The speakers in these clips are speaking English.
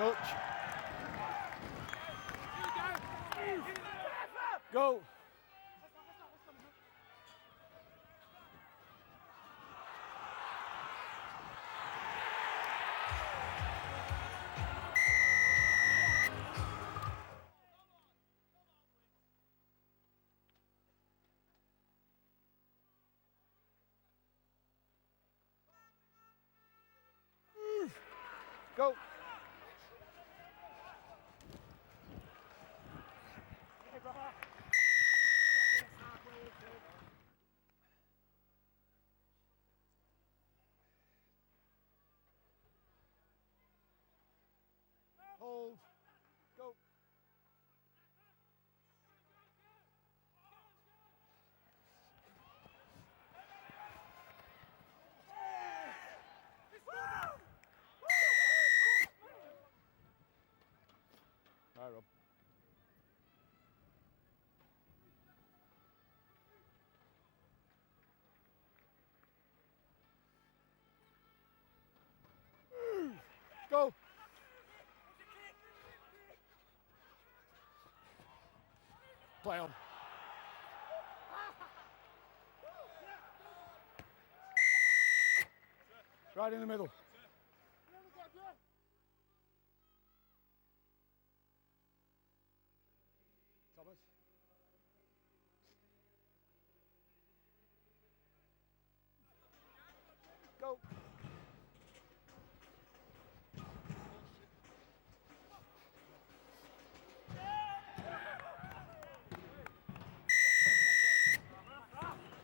Touch. Go. Go. Hold. Go. Right, Rob. Go. Play on. Right in the middle. Thomas. Go.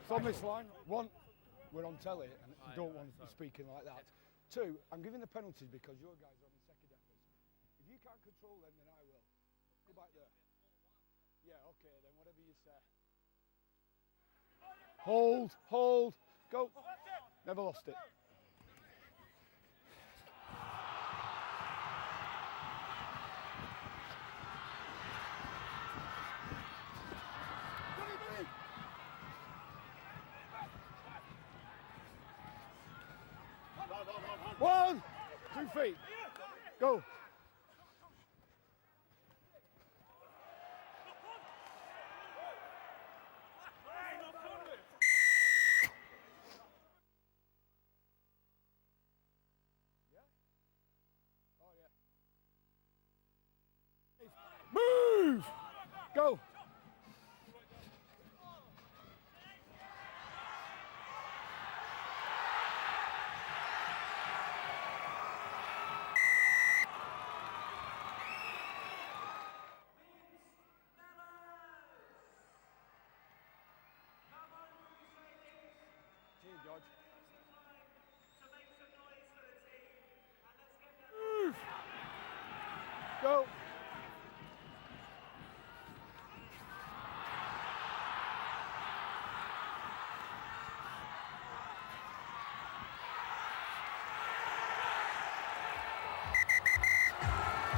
It's on this line. One, we're on telly and I don't want to be speaking like that. Two, I'm giving the penalties because your guys are on the second efforts. If you can't control them, then I will. Go back there. Yeah, okay, then whatever you say. Hold, hold, go. Never lost it. One, 2 feet. Go. Yeah? Oh, yeah. Move! Go. Cheers, George. Move. Go.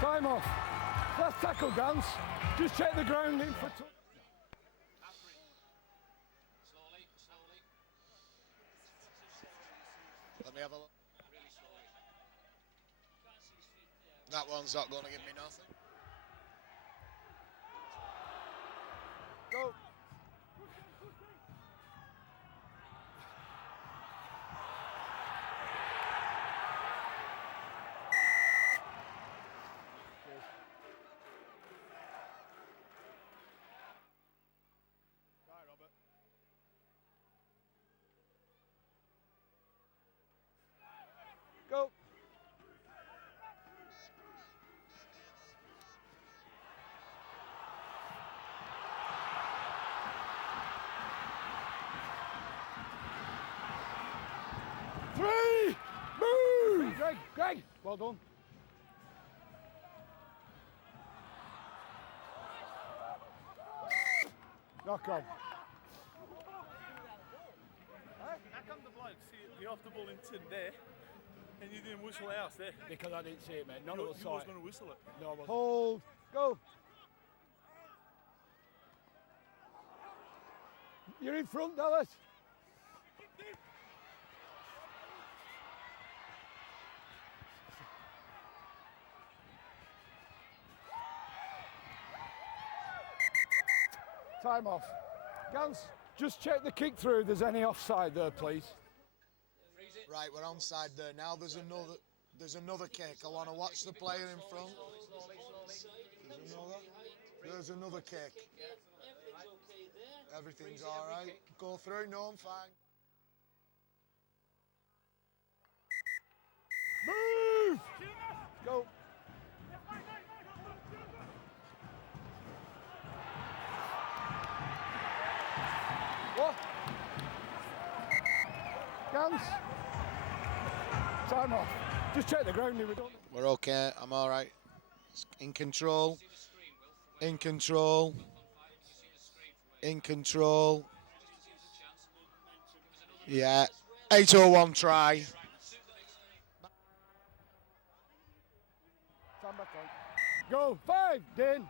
Time off. Last tackle, Gans. Just check the ground in for... Slowly, slowly. Let me have a look. Really slowly. That one's not going to give me nothing. Go. Right, Robert. Go. Three. Move. Greg. Well done. Knock on. How come the bloke see you off the ball in there and you didn't whistle out there? Because I didn't see it, mate. None You of us was saw it. going to whistle it. No, I wasn't. Hold. Go. You're in front, Dallas. Time off. Gans, just check the kick through. If there's any offside there, please. Right, we're onside there now. There's another kick. I want to watch the player in front. There's another kick. Everything's all right. Go through. No, I'm fine. Move! Go. What? Gans. Time off. Just check the ground. We don't. We're okay. I'm all right. In control. In control. In control. Yeah. 801 try. Time back on. Go. 5. Din.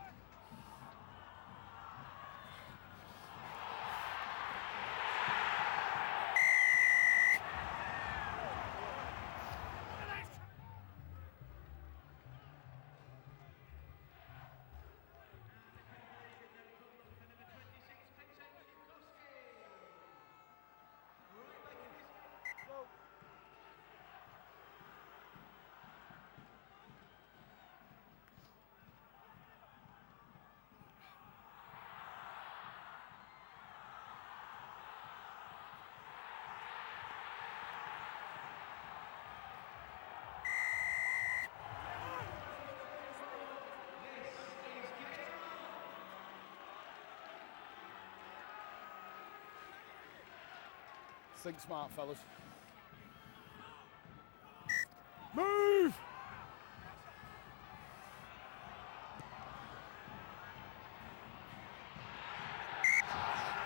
Think smart, fellas. Move!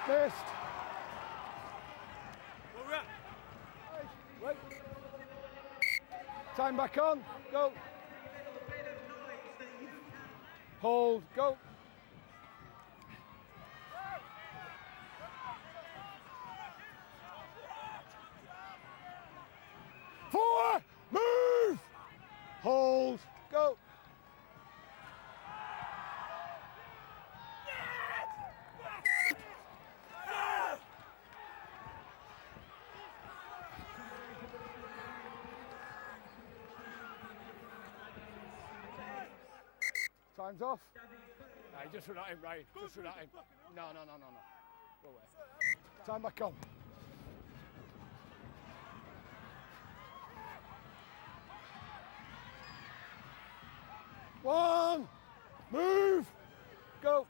Missed. Wait. Time back on. Go. Hold. Go. Forward. Move. Hold. Go. Time's off. Right, just run at him, Ryan. Just run at him. No. Go away. Time back on. One. Move. Go.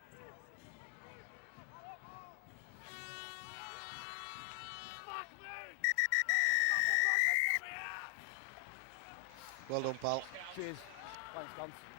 Well done, pal. Cheers. Thanks, Gans.